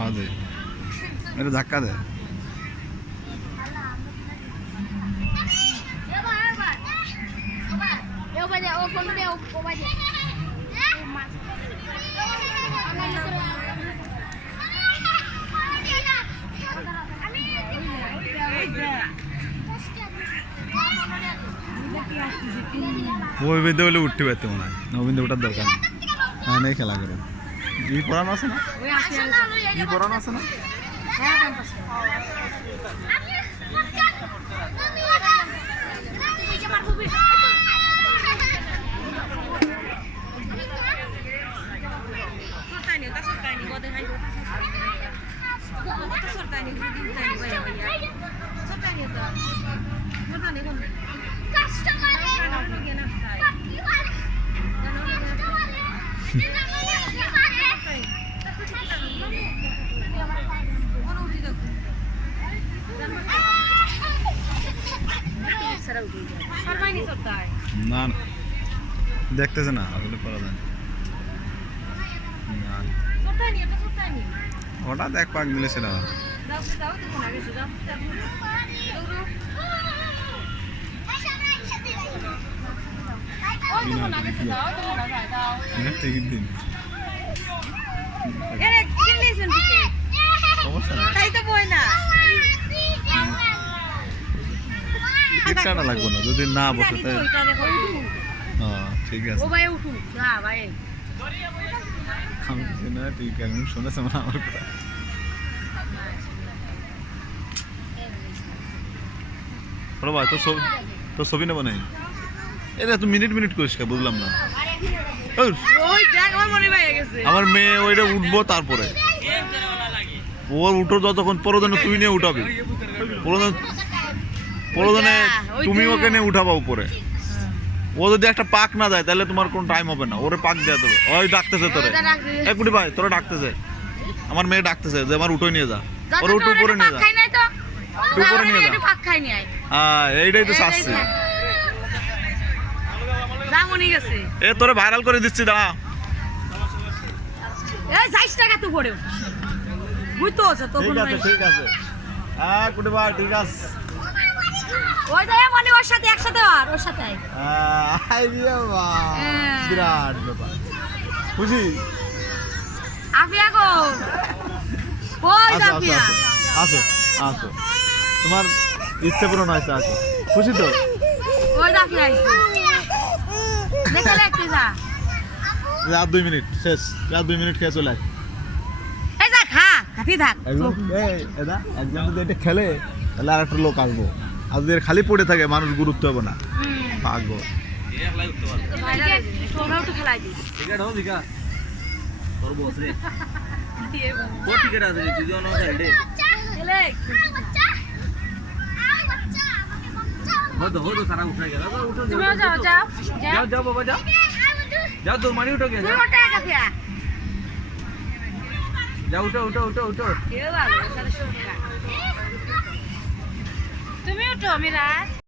हाँ दे मेरे धक्का दे वो विद्या वाले उठते बैठते होना नवीन उठार दरकार हाँ नहीं खेला करो ये पुराना আছে না ये पुराना আছে না না না দেখতেছে না আসলে পড়া যায় না ওটা দেখ পাক দিলে সেটা দিন টিকিটটা লাগবে না যদি না বসে তাই হ্যাঁ ঠিক আছে আমি কিছু না ঠিক আছে আমি শুনেছি আমার কথা বড় ভাই তো ছবি নেব নাই এটা তুই মিনিট করিস কা বুঝলাম না আমার মেয়ে ওইটা উঠবো তারপরে ওর উঠো যতক্ষণ পরদিনে তুই নিয়ে উঠাবি পরদিনে তুমি ওকে নিয়ে উঠাবা উপরে ও যদি একটা পাক না যায় তাহলে তোমার কোনো টাইম হবে না ওরে পাক দেওয়া দেবে ওই ডাকতেছে তোরে একুটি ভাই তোরা ডাকতেছে আমার মেয়ে ডাকতেছে যে আমার উঠোয় নিয়ে যা ওর উঠো উপরে নিয়ে যা উপরে নিয়ে যা হ্যাঁ এইটাই তো শাস্তি এ তোরে ভাইরাল করে দিচ্ছি দাঁড়া ঠিক আছে হ্যাঁ কুটি ভাই ঠিক আছে ওই তো মানে ওর সাথে একসাথে ওর সাথে বিরাট ব্যাপার খুশি আফিয়া গো কই আফিয়া আসো আসো তোমার ইচ্ছে পূরণ হয়েছে আসো খুশি তো ওই আফিয়া আইছে দেখে লাগতে যা আর 2 মিনিট শেষ আর 2 মিনিট খেয়ে চলে আয় এই যা খাতি থাক একজন যদি এটা খেলে তাহলে আর একটা লোক আসবো আর যদি খালি পড়ে থাকে মানুষ গুরুত্ব হবে না পাগল যাও তোর মানি উঠো গিয়ে যাও উঠো তুমি উঠো আমি রাত